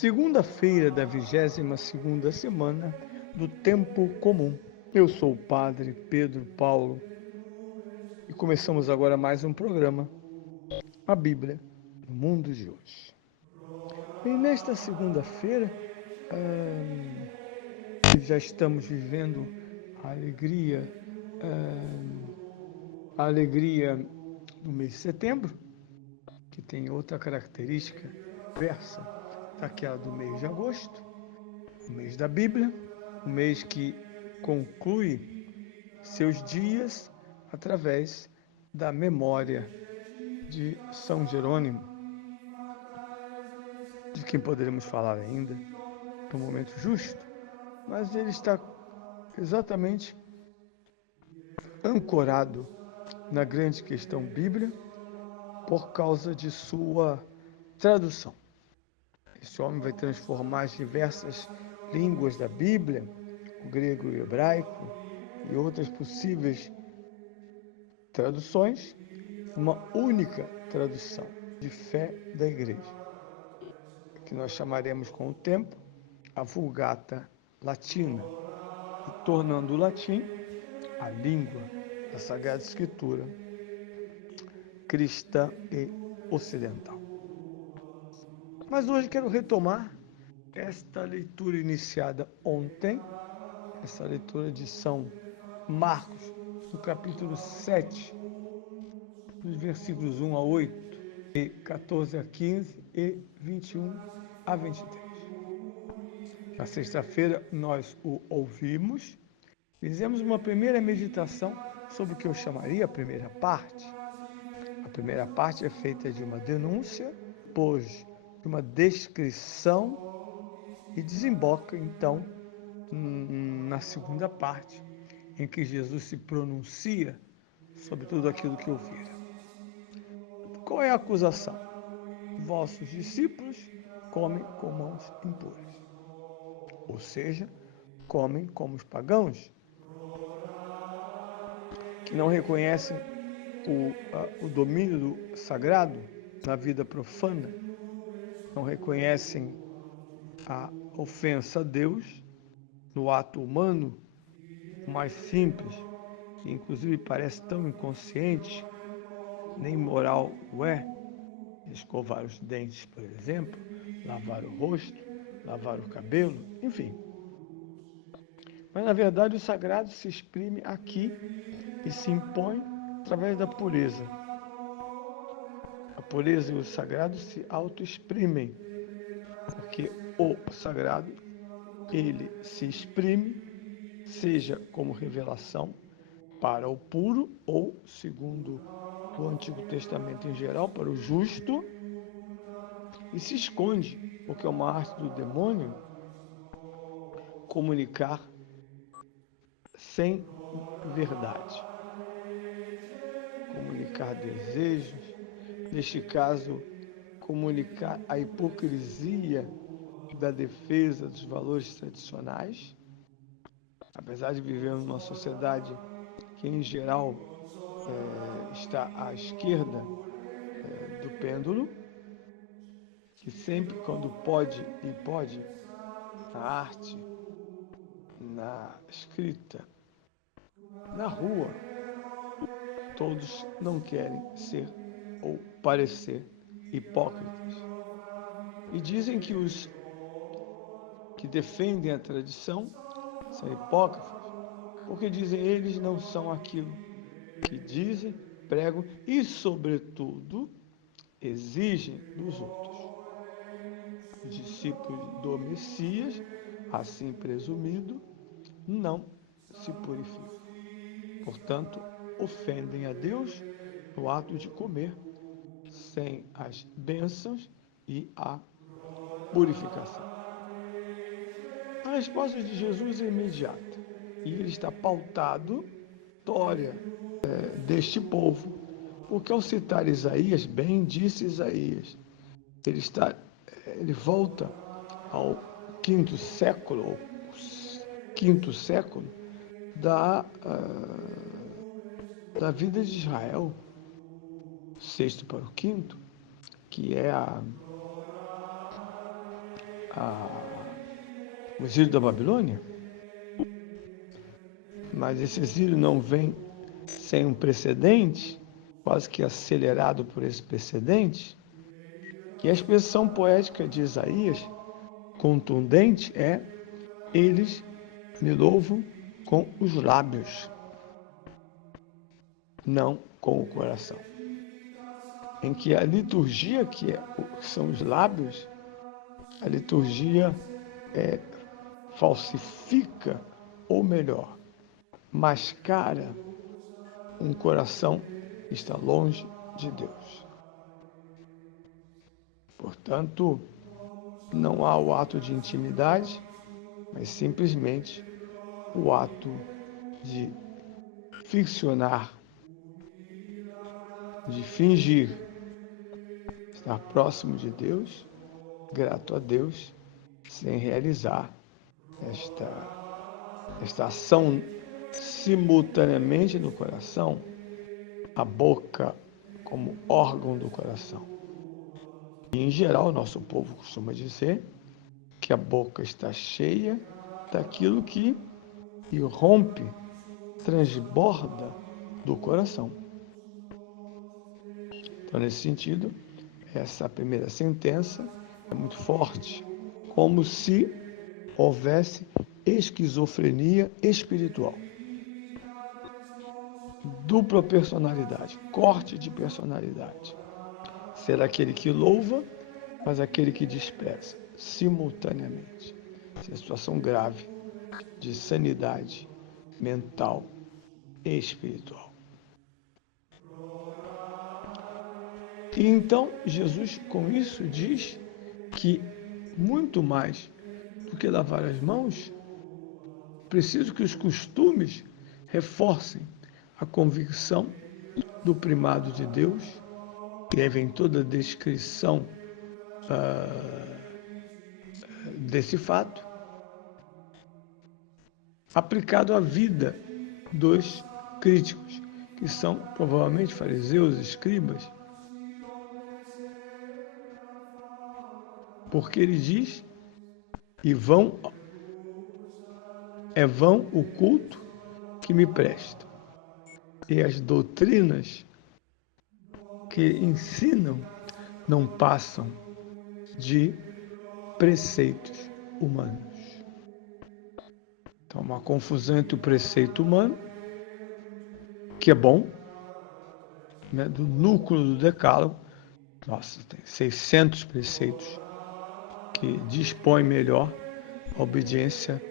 Segunda-feira da 22ª semana do Tempo Comum. Eu sou o Padre Pedro Paulo e começamos agora mais um programa, a Bíblia no Mundo de hoje. E nesta segunda-feira, já estamos vivendo a alegria do mês de setembro, que tem outra característica diversa daquela do mês de agosto, o mês da Bíblia, o mês que conclui seus dias através da memória de São Jerônimo, de quem poderemos falar ainda no momento justo, mas ele está exatamente ancorado na grande questão bíblica por causa de sua tradução. Esse homem vai transformar as diversas línguas da Bíblia, o grego e o hebraico, e outras possíveis traduções, uma única tradução de fé da Igreja, que nós chamaremos com o tempo a Vulgata Latina, e tornando o latim a língua da Sagrada Escritura cristã e ocidental. Mas hoje quero retomar esta leitura iniciada ontem, essa leitura de São Marcos, no capítulo 7, dos versículos 1 a 8, e 14 a 15 e 21 a 23. Na sexta-feira nós o ouvimos, fizemos uma primeira meditação sobre o que eu chamaria a primeira parte. A primeira parte é feita de uma denúncia, depois de uma descrição e desemboca então na segunda parte, em que Jesus se pronuncia sobre tudo aquilo que ouvira. Qual é a acusação? Vossos discípulos comem com mãos impuras. Ou seja, comem como os pagãos, que não reconhecem o domínio do sagrado na vida profana, não reconhecem a ofensa a Deus no ato humano mais simples, que inclusive parece tão inconsciente, nem moral o é, escovar os dentes, por exemplo, lavar o rosto, lavar o cabelo, enfim. Mas, na verdade, o sagrado se exprime aqui e se impõe através da pureza. A pureza e o sagrado se auto-exprimem, porque o sagrado, ele se exprime, seja como revelação para o puro, ou, segundo o Antigo Testamento em geral, para o justo, e se esconde, porque é uma arte do demônio comunicar sem verdade, comunicar desejos, neste caso, comunicar a hipocrisia da defesa dos valores tradicionais, apesar de vivermos numa sociedade que, em geral, está à esquerda do pêndulo, que sempre, quando pode, na arte, na escrita, na rua, todos não querem ser ou parecer hipócritas. E dizem que os que defendem a tradição são hipócritas, porque dizem eles não são aquilo que dizem, pregam e, sobretudo, exigem dos outros. Os discípulos do Messias, assim presumido, não se purificam. Portanto, ofendem a Deus no ato de comer, sem as bênçãos e a purificação. A resposta de Jesus é imediata, e ele está pautado na história deste povo, porque ao citar Isaías, bem disse Isaías, ele volta ao quinto século da vida de Israel, sexto para o quinto, que é o exílio da Babilônia, mas esse exílio não vem sem um precedente, quase que acelerado por esse precedente, e a expressão poética de Isaías, contundente, é: eles me louvam com os lábios, não com o coração. Em que a liturgia, que são os lábios, a liturgia falsifica, ou melhor, mascara um coração que está longe de Deus. Portanto, não há o ato de intimidade, mas simplesmente o ato de ficcionar, de fingir estar próximo de Deus, grato a Deus, sem realizar esta ação simultaneamente no coração, a boca como órgão do coração. E, em geral, nosso povo costuma dizer que a boca está cheia daquilo que irrompe, transborda do coração. Então, nesse sentido, essa primeira sentença é muito forte, como se houvesse esquizofrenia espiritual. Dupla personalidade, corte de personalidade. Ser aquele que louva, mas aquele que despreza, simultaneamente. Essa é a situação grave de sanidade mental e espiritual. E então, Jesus, com isso, diz que, muito mais do que lavar as mãos, preciso que os costumes reforcem a convicção do primado de Deus, e aí vem toda a descrição desse fato, aplicado à vida dos críticos, que são provavelmente fariseus, escribas, porque ele diz: é vão o culto que me presta, e as doutrinas que ensinam não passam de preceitos humanos. Então, uma confusão entre o preceito humano, que é bom, né, do núcleo do decálogo. Nossa, tem 600 preceitos que dispõem melhor a obediência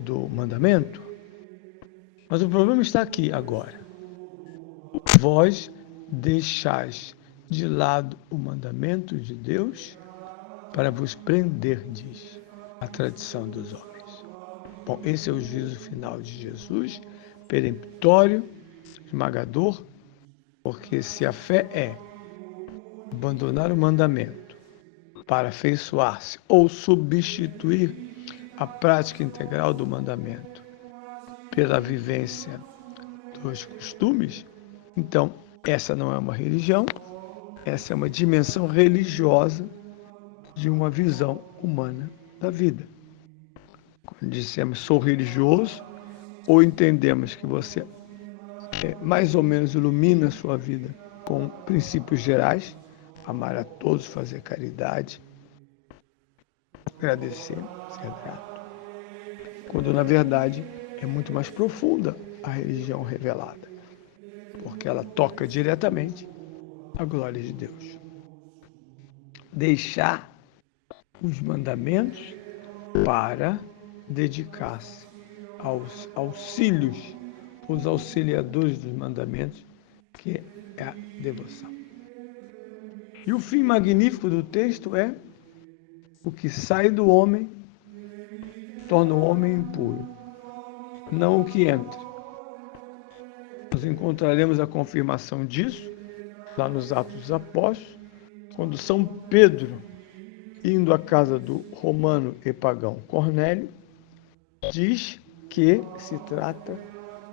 do mandamento. Mas o problema está aqui agora. Vós deixais de lado o mandamento de Deus para vos prenderdes à tradição dos homens. Bom, esse é o juízo final de Jesus, peremptório, esmagador, porque se a fé é abandonar o mandamento para afeiçoar-se ou substituir a prática integral do mandamento pela vivência dos costumes, então essa não é uma religião, essa é uma dimensão religiosa de uma visão humana da vida. Quando dissemos sou religioso, ou entendemos que você mais ou menos ilumina a sua vida com princípios gerais, amar a todos, fazer caridade, agradecer, ser grato. Quando na verdade é muito mais profunda a religião revelada, porque ela toca diretamente a glória de Deus. Deixar os mandamentos para dedicar-se aos auxílios, os auxiliadores dos mandamentos, que é a devoção. E o fim magnífico do texto é: o que sai do homem torna o homem impuro, não o que entra. Nós encontraremos a confirmação disso lá nos Atos dos Apóstolos, quando São Pedro, indo à casa do romano e pagão Cornélio, diz que se trata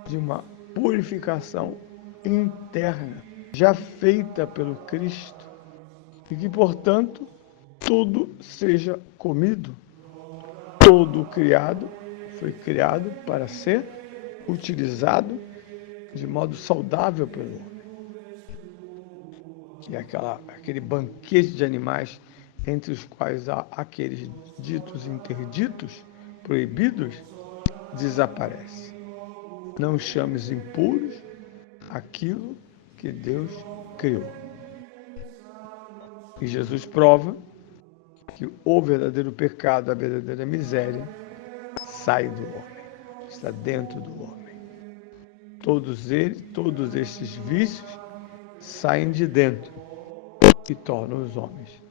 de uma purificação interna, já feita pelo Cristo, e que, portanto, tudo seja comido Todo criado foi criado para ser utilizado de modo saudável pelo homem. E aquele banquete de animais entre os quais há aqueles ditos interditos, proibidos, desaparece. Não chames impuros aquilo que Deus criou. E Jesus prova que o verdadeiro pecado, a verdadeira miséria, sai do homem, está dentro do homem. Todos estes vícios saem de dentro e tornam os homens